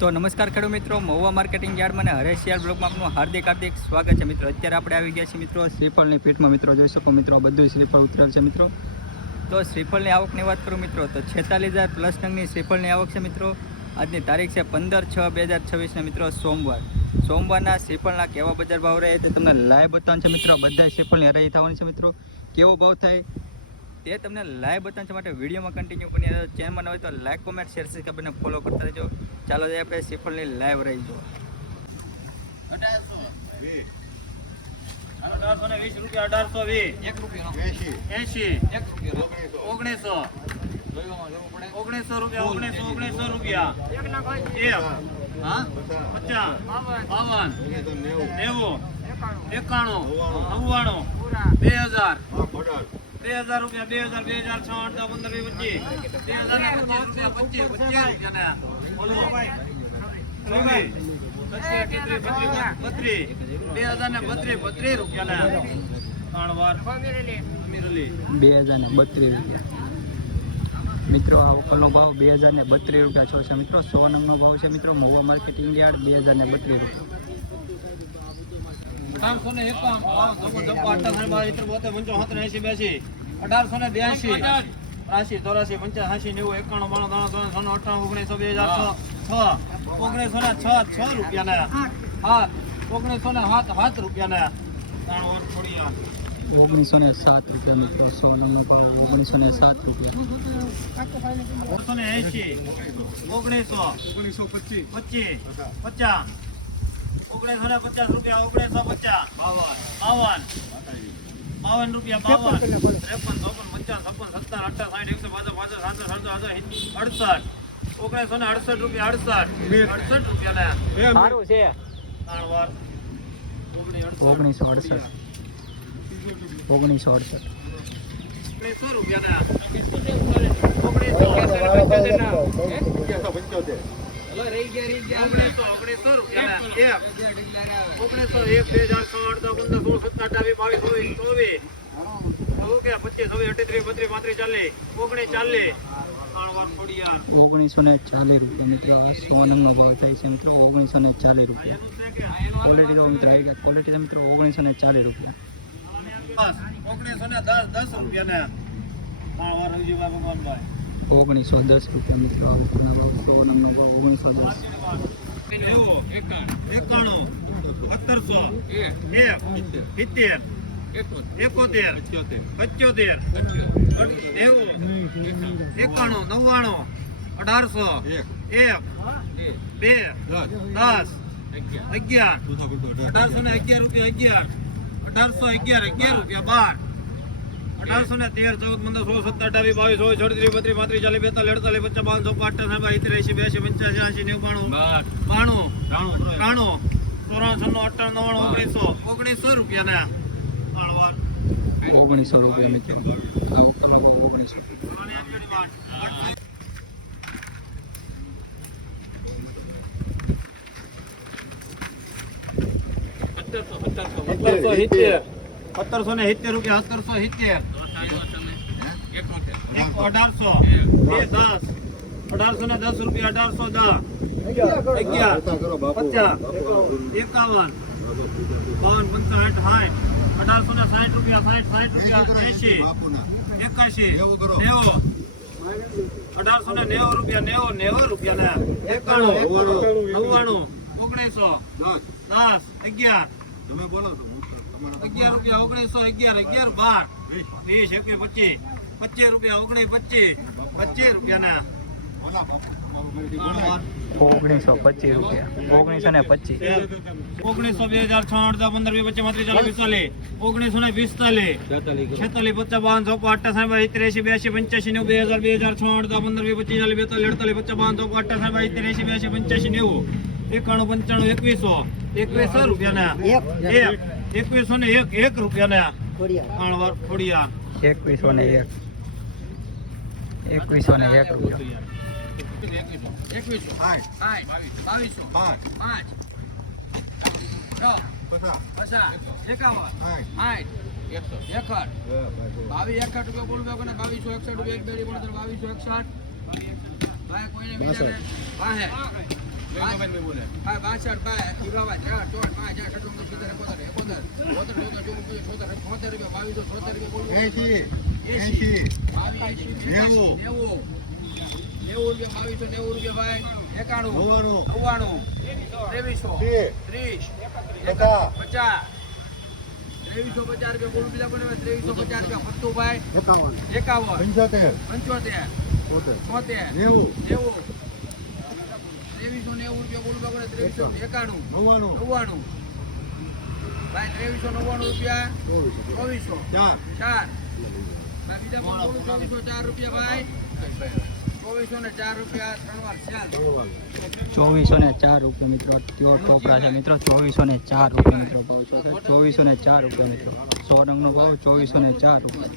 તો નમસ્કાર ખેડૂત મિત્રો, મહુવા માર્કેટિંગ યાર્ડમાં અને હરેશિયાર બ્લોકમાં આપનું હાર્દિક સ્વાગત છે મિત્રો. અત્યારે આપણે આવી ગયા છીએ મિત્રો શ્રીફળની પીઠમાં. મિત્રો જોઈ શકો મિત્રો, બધું શ્રીફળ ઉતરેલ છે મિત્રો. તો શ્રીફળની આવકની વાત કરું મિત્રો તો 46,000 પ્લસ નંગની શ્રીફળની આવક છે મિત્રો. આજની તારીખ છે 15/6/2026 મિત્રો, સોમવારના શ્રીફળના કેવા બજાર ભાવ રહે તે તમને લાઈવ બતાવવાનું છે મિત્રો. બધા શ્રીફળની હરાઈ થવાની છે મિત્રો. કેવો ભાવ થાય તે તમને લાઈવ બતાવવા છે માટે વિડીયોમાં કન્ટિન્યુ બની રહ્યો. ચેનલમાં ન હોય તો like, comment, share, subscribe follow કરતા રહેજો. ચાલો જઈએ આપણે શ્રીફળની લાઈવ રહી જો. 1820 રૂપિયા, 1820, 1 રૂપિયા, 1900 રૂપિયા, 1900 હા 50, 52, 90, 91, 2000 રૂપિયા, 2000, 2032 રૂપિયા. મિત્રો આ વકલનો ભાવ 2032 રૂપિયા છો છે મિત્રો. 100 નંગનો ભાવ છે મિત્રો. મહુવા માર્કેટિંગ યાર્ડ 2032 રૂપિયા. 6 રૂપિયા, 1907 રૂપિયા, 1907 રૂપિયા મિત્રો. 100 નંગનો ભાવ 1907 રૂપિયા. 1980, 1900, 1925, 50, 1950 રૂપિયા, 1950, 52 રૂપિયા, 52, 53, 54, 55, 56, 57, 58, 60, 1968 રૂપિયા, 68 રૂપિયા સારું છે. 1968 રૂપિયા, 1940 રૂપિયા મિત્રો. 100 નંગનો ભાવ થાય છે મિત્રો. 1940 રૂપિયા. ક્વોલિટી લો મિત્રો, આવી ગયા ક્વોલિટી મિત્રો. 1940 રૂપિયા. 1910 રૂપિયા. 1910 રૂપિયા મિત્રો. 100 નંગનો ભાવ 1910. 91, 1700, 71, 75, 91, 99, 1800, 1, 2, 10, 11, 1811 રૂપિયા, 1811 રૂપિયા, 12, 1813, 14, 15, 16, 17, 18, 22, 23, 34, 35, 40, 45, 55, 58, 85, 1900 રૂપિયા. 1900 રૂપિયા મિત્રો. 1770 રૂપિયા, 1770, 1810 રૂપિયા, 1810, 11, 50, 51, 52, 55, 60, 1860 રૂપિયા, 60 રૂપિયા, 80, 81, 90 રૂપિયા, 90 રૂપિયા, 91, 10, 11, તમે બોલો તો 11 રૂપિયા, 1911, 12, 20, 21, 25 રૂપિયા, 1925, 25 રૂપિયા. 1925 રૂપિયા. 1925, 2006, 15, 20, 25, 40, 45, 46, 47, 50, 58, 82, 85, 2006, 15, 20, 25, 40, 85, 92, 91, 95, રૂપિયા, 2101 રૂપિયા. 2101 રૂપિયા. 2261 એસી એસી 90 ₹2404 મિત્રો પ્યોર ટોપરા છે મિત્રો. ₹2404 મિત્રો ભાવ છે. ₹2404 મિત્રો. 100 નંગનો ભાવ ₹2404.